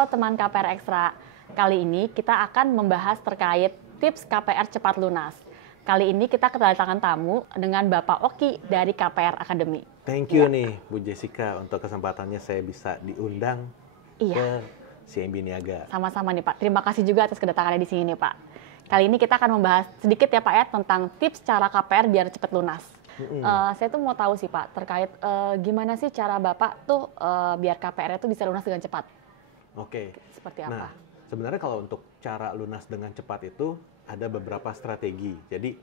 Halo teman KPR Ekstra, kali ini kita akan membahas terkait tips KPR cepat lunas. Kali ini kita kedatangan tamu dengan Bapak Oki dari KPR Academy. Thank you nih Bu Jessica untuk kesempatannya saya bisa diundang ke CIMB Niaga. Sama-sama nih Pak, terima kasih juga atas kedatangannya di sini nih Pak. Kali ini kita akan membahas sedikit ya Pak ya tentang tips cara KPR biar cepat lunas. Saya tuh mau tahu sih Pak terkait gimana sih cara Bapak tuh biar KPR itu bisa lunas dengan cepat. Oke. Seperti apa? Nah, sebenarnya kalau untuk cara lunas dengan cepat itu ada beberapa strategi. Jadi,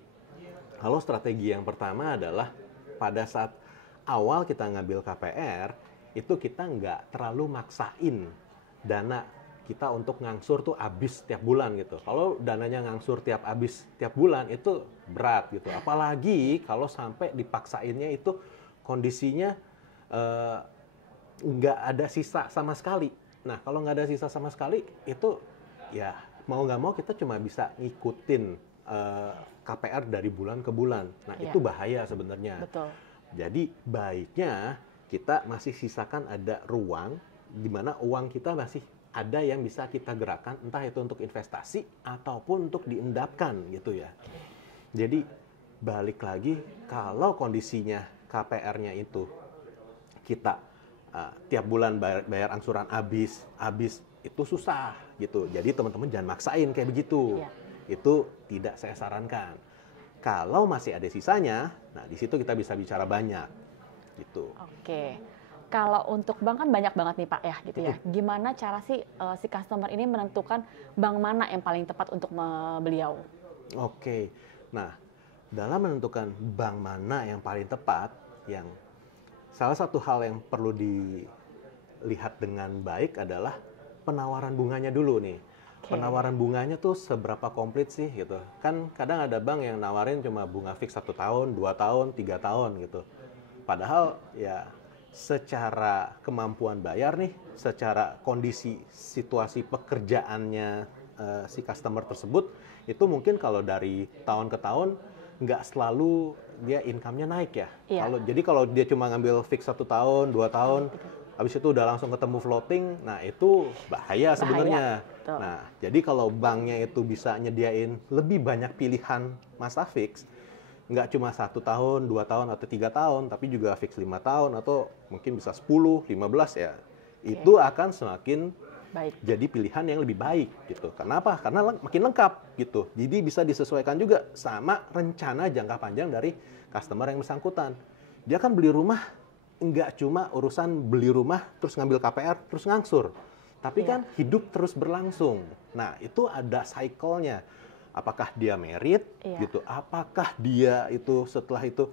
kalau strategi yang pertama adalah pada saat awal kita ngambil KPR, itu kita nggak terlalu maksain dana kita untuk ngangsur tuh habis tiap bulan gitu. Kalau dananya ngangsur habis tiap bulan itu berat gitu. Apalagi kalau sampai dipaksainnya itu kondisinya nggak ada sisa sama sekali. Nah, kalau nggak ada sisa sama sekali, itu ya mau nggak mau kita cuma bisa ngikutin KPR dari bulan ke bulan. Nah, itu bahaya sebenarnya. Betul. Jadi, baiknya kita masih sisakan ada ruang di mana uang kita masih ada yang bisa kita gerakan, entah itu untuk investasi ataupun untuk diendapkan gitu ya. Jadi, balik lagi, kalau kondisinya KPR-nya itu kita tiap bulan bayar angsuran habis itu susah gitu. Jadi teman-teman jangan maksain kayak begitu. Itu tidak saya sarankan. Kalau masih ada sisanya, nah di situ kita bisa bicara banyak gitu. Oke. Kalau untuk bank kan banyak banget nih Pak ya gitu ya. Gimana cara sih si customer ini menentukan bank mana yang paling tepat untuk beliau? Oke. Nah, dalam menentukan bank mana yang paling tepat, yang salah satu hal yang perlu dilihat dengan baik adalah penawaran bunganya dulu nih. Penawaran bunganya tuh seberapa komplit sih gitu. Kan kadang ada bank yang nawarin cuma bunga fix 1 tahun, 2 tahun, 3 tahun gitu. Padahal ya secara kemampuan bayar nih, secara kondisi situasi pekerjaannya si customer tersebut, itu mungkin kalau dari tahun ke tahun nggak selalu dia income-nya naik ya. Jadi kalau dia cuma ngambil fix 1 tahun, 2 tahun, habis itu udah langsung ketemu floating, nah itu bahaya sebenarnya. Nah, jadi kalau banknya itu bisa nyediain lebih banyak pilihan masa fix, nggak cuma 1 tahun, 2 tahun, atau 3 tahun, tapi juga fix 5 tahun, atau mungkin bisa 10, 15 ya, itu akan semakin jadi pilihan yang lebih baik gitu. Kenapa? Karena makin lengkap gitu. Jadi bisa disesuaikan juga sama rencana jangka panjang dari customer yang bersangkutan. Dia kan beli rumah nggak cuma urusan beli rumah terus ngambil KPR terus ngangsur. Tapi kan hidup terus berlangsung. Nah, itu ada cycle-nya. Apakah dia merit gitu? Apakah dia itu setelah itu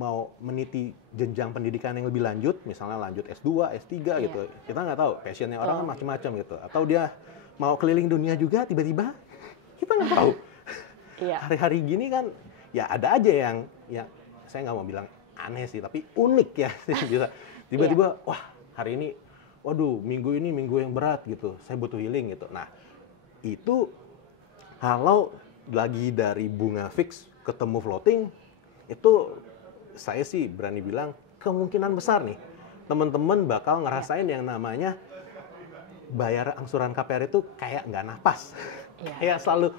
mau meniti jenjang pendidikan yang lebih lanjut, misalnya lanjut S2, S3 gitu. Kita nggak tahu, passionnya orang kan macam-macam gitu. Atau dia mau keliling dunia juga tiba-tiba, kita nggak tahu. Hari-hari gini kan, ya ada aja yang, ya saya nggak mau bilang aneh sih, tapi unik ya. Tiba-tiba, wah hari ini, waduh minggu ini minggu yang berat gitu, saya butuh healing gitu. Nah, itu kalau lagi dari bunga fix ketemu floating, itu saya sih berani bilang kemungkinan besar nih teman-teman bakal ngerasain yang namanya bayar angsuran KPR itu kayak nggak napas. Kayak selalu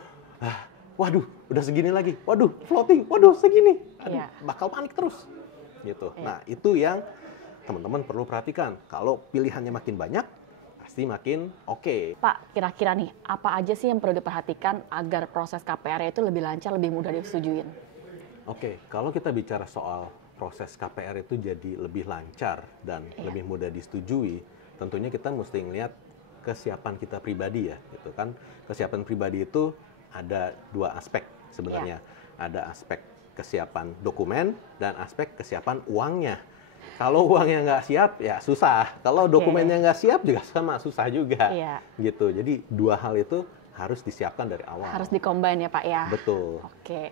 waduh udah segini lagi, waduh floating, waduh segini, bakal panik terus gitu. Nah, itu yang teman-teman perlu perhatikan. Kalau pilihannya makin banyak pasti makin oke. Pak, kira-kira nih apa aja sih yang perlu diperhatikan agar proses KPR itu lebih lancar, lebih mudah disetujuin? Oke, kalau kita bicara soal proses KPR itu jadi lebih lancar dan lebih mudah disetujui, tentunya kita mesti ngelihat kesiapan kita pribadi ya, gitu kan. Kesiapan pribadi itu ada 2 aspek sebenarnya. Ada aspek kesiapan dokumen dan aspek kesiapan uangnya. Kalau uangnya nggak siap, ya susah. Kalau dokumennya nggak siap juga sama, susah juga. Gitu. Jadi 2 hal itu harus disiapkan dari awal. Harus dikombin ya Pak ya? Betul. Oke.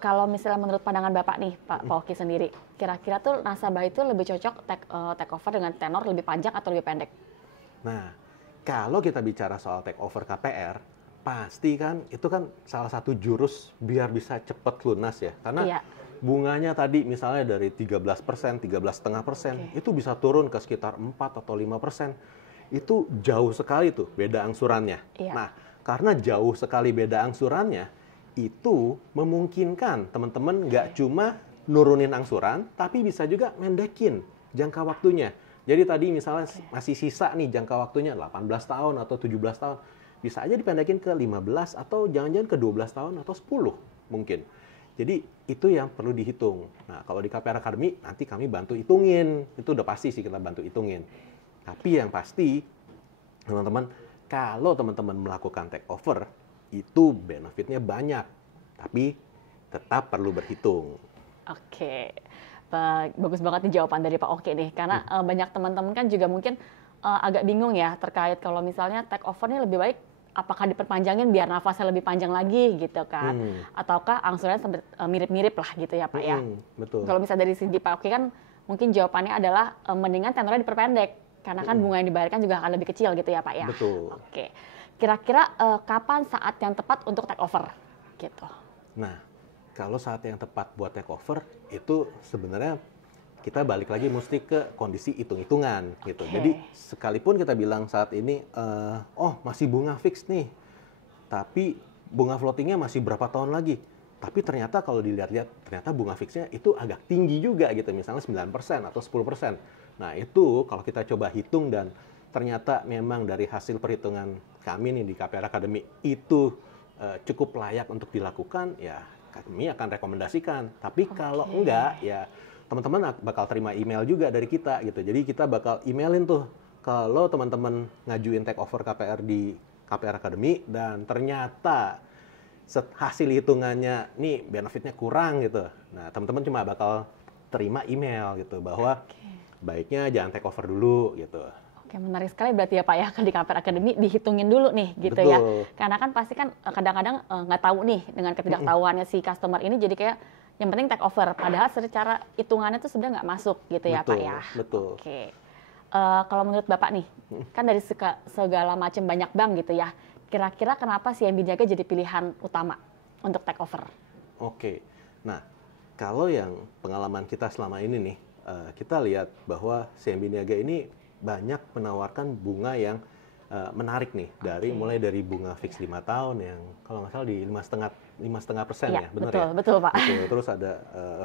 Kalau misalnya menurut pandangan Bapak nih, Pak Oki sendiri, kira-kira tuh nasabah itu lebih cocok take over dengan tenor lebih panjang atau lebih pendek? Nah, kalau kita bicara soal take over KPR, pasti kan itu kan salah satu jurus biar bisa cepat lunas ya. Karena bunganya tadi misalnya dari 13%, 13,5%, itu bisa turun ke sekitar 4 atau 5%. itu jauh sekali tuh beda angsurannya. Iya. Nah, karena jauh sekali beda angsurannya, itu memungkinkan teman-teman nggak cuma nurunin angsuran, tapi bisa juga mendekin jangka waktunya. Jadi tadi misalnya masih sisa nih jangka waktunya 18 tahun atau 17 tahun, bisa aja dipendekin ke 15 atau jangan-jangan ke 12 tahun atau 10 mungkin. Jadi itu yang perlu dihitung. Nah, kalau di KPR Academy nanti kami bantu hitungin. Itu udah pasti sih kita bantu hitungin. Tapi yang pasti, teman-teman, kalau teman-teman melakukan take over, itu benefitnya banyak. Tapi tetap perlu berhitung. Oke. Bagus banget nih jawaban dari Pak Oke nih. Karena banyak teman-teman kan juga mungkin agak bingung ya terkait kalau misalnya take over ini lebih baik apakah diperpanjangin biar nafasnya lebih panjang lagi gitu kan. Ataukah angsurannya sampai mirip-mirip lah gitu ya Pak ya. Betul. Kalau misalnya dari segi Pak Oke kan mungkin jawabannya adalah mendingan tenornya diperpendek. Karena kan bunga yang dibayarkan juga akan lebih kecil gitu ya Pak ya. Betul. Oke. Kira-kira kapan saat yang tepat untuk take over gitu? Nah, kalau saat yang tepat buat take over itu sebenarnya kita balik lagi mesti ke kondisi hitung-hitungan gitu. Jadi sekalipun kita bilang saat ini masih bunga fix nih, tapi bunga floatingnya masih berapa tahun lagi. Tapi ternyata kalau dilihat-lihat ternyata bunga fixnya itu agak tinggi juga gitu, misalnya 9% atau 10%. Nah, itu kalau kita coba hitung dan ternyata memang dari hasil perhitungan kami nih di KPR Academy itu cukup layak untuk dilakukan, ya kami akan rekomendasikan. Tapi kalau enggak, ya teman-teman bakal terima email juga dari kita gitu. Jadi kita bakal emailin tuh kalau teman-teman ngajuin take over KPR di KPR Academy dan ternyata hasil hitungannya nih benefitnya kurang gitu. Nah, teman-teman cuma bakal terima email gitu bahwa baiknya jangan take over dulu gitu. Oke, menarik sekali berarti ya Pak ya, di KPR Academy dihitungin dulu nih gitu. Betul. Ya. Karena kan pasti kan kadang-kadang nggak tahu nih dengan ketidaktahuannya si customer ini jadi kayak yang penting take over. Padahal secara hitungannya tuh sebenarnya nggak masuk gitu ya Pak ya. Betul. Oke. Kalau menurut Bapak nih, kan dari segala macam banyak bank gitu ya, kira-kira kenapa CIMB Niaga jadi pilihan utama untuk take over? Oke. Nah, kalau yang pengalaman kita selama ini nih, kita lihat bahwa CIMB Niaga ini banyak menawarkan bunga yang menarik nih, mulai dari bunga fix 5 tahun yang kalau nggak salah di 5,5% ya, benar ya? Betul Pak. Betul. Terus ada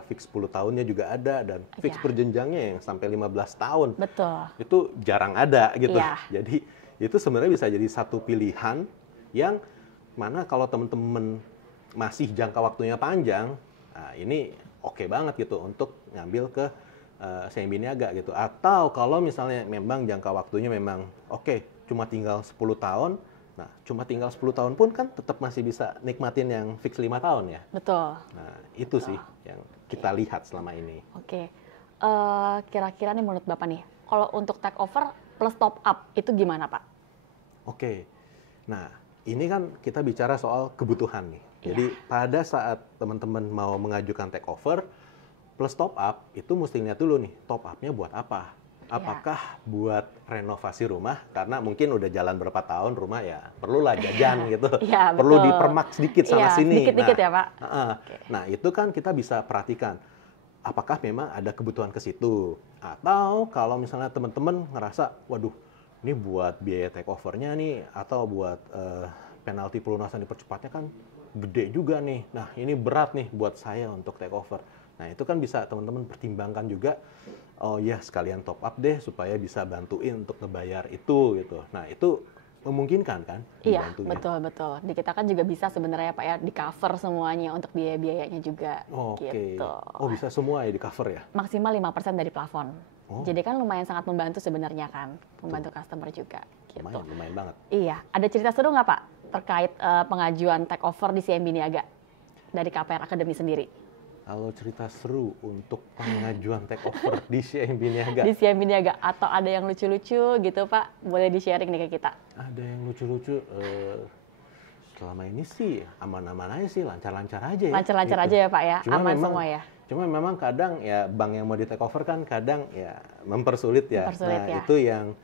fix 10 tahunnya juga ada dan fix perjenjangnya yang sampai 15 tahun. Betul. Itu jarang ada gitu. Ya. Jadi itu sebenarnya bisa jadi satu pilihan yang mana kalau teman-teman masih jangka waktunya panjang, nah ini oke banget gitu untuk ngambil ke CIMB Niaga gitu. Atau kalau misalnya memang jangka waktunya memang cuma tinggal 10 tahun, nah cuma tinggal 10 tahun pun kan tetap masih bisa nikmatin yang fix 5 tahun ya. Betul. Nah itu sih yang kita lihat selama ini. Oke. Kira-kira nih menurut Bapak nih, kalau untuk take over plus top up itu gimana Pak? Oke. Nah ini kan kita bicara soal kebutuhan nih. Jadi pada saat teman-teman mau mengajukan take over, plus top up itu mesti lihat dulu nih top up-nya buat apa. Apakah buat renovasi rumah karena mungkin udah jalan berapa tahun rumah ya perlulah jajan gitu. Perlu dipermak sedikit sana sini. Sedikit-sedikit ya Pak. Nah itu kan kita bisa perhatikan apakah memang ada kebutuhan ke situ. Atau kalau misalnya teman-teman ngerasa waduh ini buat biaya take over-nya nih atau buat penalti pelunasan dipercepatnya kan gede juga nih. Nah ini berat nih buat saya untuk take over. Nah itu kan bisa teman-teman pertimbangkan juga, oh ya sekalian top up deh supaya bisa bantuin untuk ngebayar itu gitu. Nah itu memungkinkan kan? Iya betul. Di kita kan juga bisa sebenarnya Pak ya di cover semuanya untuk biaya-biayanya juga. Gitu. Oh bisa semua ya di cover ya? Maksimal 5% dari plafon. Jadi kan lumayan sangat membantu sebenarnya kan, membantu customer juga. Gitu. Lumayan banget. Iya, ada cerita seru nggak Pak terkait pengajuan take over di CIMB Niaga dari KPR Academy sendiri? Kalau cerita seru untuk pengajuan take over di CIMB Niaga. Di CIMB Niaga atau ada yang lucu-lucu gitu Pak, boleh di-sharing nih ke kita. Ada yang lucu-lucu. Selama ini sih aman-aman aja sih, lancar-lancar aja ya. Lancar-lancar gitu. aja ya Pak ya, aman semua ya. Cuma memang kadang ya bank yang mau di take over kan kadang ya mempersulit ya. Itu yang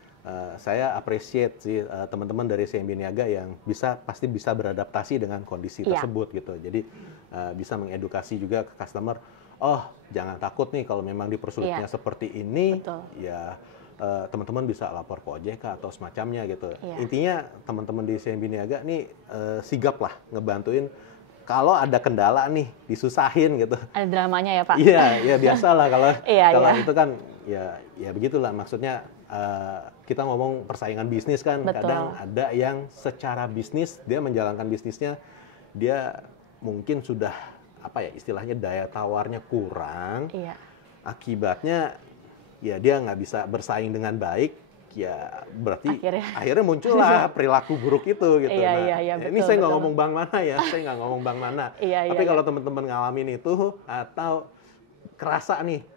saya appreciate sih teman-teman dari CIMB Niaga yang pasti bisa beradaptasi dengan kondisi tersebut gitu. Jadi bisa mengedukasi juga ke customer, oh jangan takut nih kalau memang dipersulitnya seperti ini. Betul. Ya teman-teman bisa lapor ke OJK atau semacamnya gitu. Iya. Intinya teman-teman di CIMB Niaga nih sigap lah ngebantuin kalau ada kendala nih, disusahin gitu. Ada dramanya ya Pak? Iya, ya biasalah kalau Iya, kalau iya. itu kan ya begitulah maksudnya kita ngomong persaingan bisnis kan. Betul. Kadang ada yang secara bisnis dia menjalankan bisnisnya dia mungkin sudah apa ya istilahnya daya tawarnya kurang. Iya. Akibatnya ya dia nggak bisa bersaing dengan baik, ya berarti akhirnya muncullah perilaku buruk itu gitu. Iya, iya, ini betul, saya nggak betul. ngomong bank mana ya, saya nggak ngomong bank mana. Iya, Tapi iya, kalau iya. teman-teman ngalamin itu atau kerasa nih,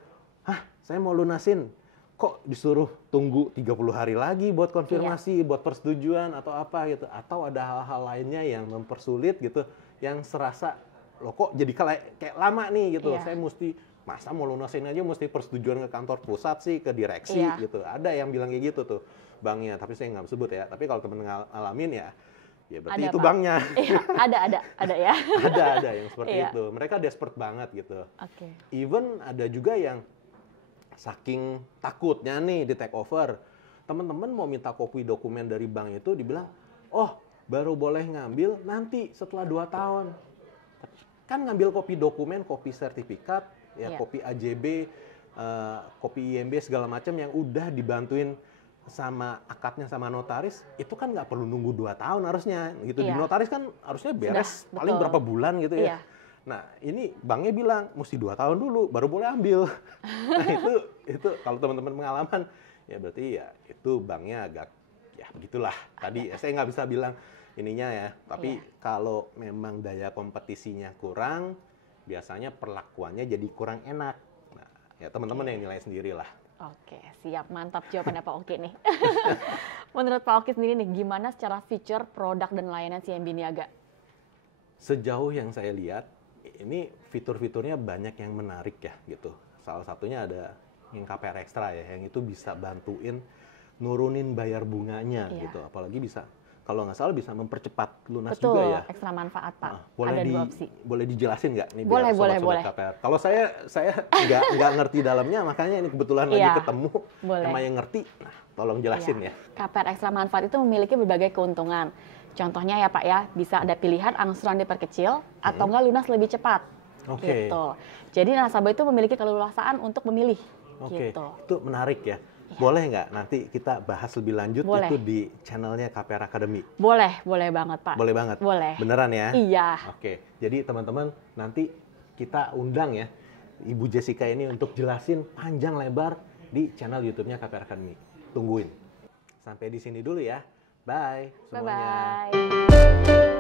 saya mau lunasin, kok disuruh tunggu 30 hari lagi buat konfirmasi, buat persetujuan atau apa gitu. Atau ada hal-hal lainnya yang mempersulit gitu, yang serasa, loh kok jadi kayak lama nih gitu. Iya. Saya masa mau lunasin aja mesti persetujuan ke kantor pusat sih, ke direksi Iya. gitu. Ada yang bilang kayak gitu tuh banknya, tapi saya nggak sebut ya. Tapi kalau temen ngalamin ya berarti Ada, itu Pak. banknya. Iya, ada ya. ada yang seperti Iya. itu. Mereka desperate banget gitu. Oke. Even ada juga yang saking takutnya nih di take over, teman-teman mau minta kopi dokumen dari bank itu dibilang, oh baru boleh ngambil nanti setelah 2 tahun. Kan ngambil kopi dokumen, kopi sertifikat, ya Iya. kopi AJB, kopi IMB segala macam yang udah dibantuin sama akadnya sama notaris, itu kan nggak perlu nunggu 2 tahun harusnya. Gitu. Di Iya. notaris kan harusnya beres Sudah, paling betul. berapa bulan gitu ya. Iya. Nah, ini banknya bilang mesti 2 tahun dulu baru boleh ambil. Nah, itu kalau teman-teman pengalaman ya berarti ya itu banknya agak ya begitulah. Tadi saya nggak bisa bilang ininya ya, tapi Iya. kalau memang daya kompetisinya kurang, biasanya perlakuannya jadi kurang enak. Nah, ya teman-teman yang nilai sendirilah. Oke, siap. Mantap jawabannya Pak Oki nih. Menurut Pak Oki sendiri nih, gimana secara feature, produk, dan layanan CIMB Niaga? Sejauh yang saya lihat, ini fitur-fiturnya banyak yang menarik ya gitu. Salah satunya ada yang KPR Extra ya, yang itu bisa bantuin nurunin bayar bunganya Iya. gitu. Apalagi bisa, kalau nggak salah bisa mempercepat lunas Betul, juga ya. ekstra manfaat Pak. Boleh Ada 2 opsi. boleh dijelasin nggak nih Boleh, biar boleh, sobat-sobat boleh. KPR? Kalau saya nggak ngerti dalamnya, makanya ini kebetulan lagi Iya, ketemu boleh. sama yang ngerti. Nah, tolong jelasin Iya. ya. KPR Ekstra Manfaat itu memiliki berbagai keuntungan. Contohnya ya Pak ya, bisa ada pilihan angsuran diperkecil atau enggak lunas lebih cepat. Oke. Gitu. Jadi nasabah itu memiliki keleluasaan untuk memilih. Oke, Gitu. itu menarik ya. Boleh nggak nanti kita bahas lebih lanjut Boleh. itu di channelnya KPR Academy? Boleh banget Pak. Boleh banget? Boleh. Beneran ya? Iya. Oke, jadi teman-teman nanti kita undang ya Ibu Jessica ini untuk jelasin panjang lebar di channel YouTube-nya KPR Academy. Tungguin. Sampai di sini dulu ya. Bye semuanya. Bye-bye.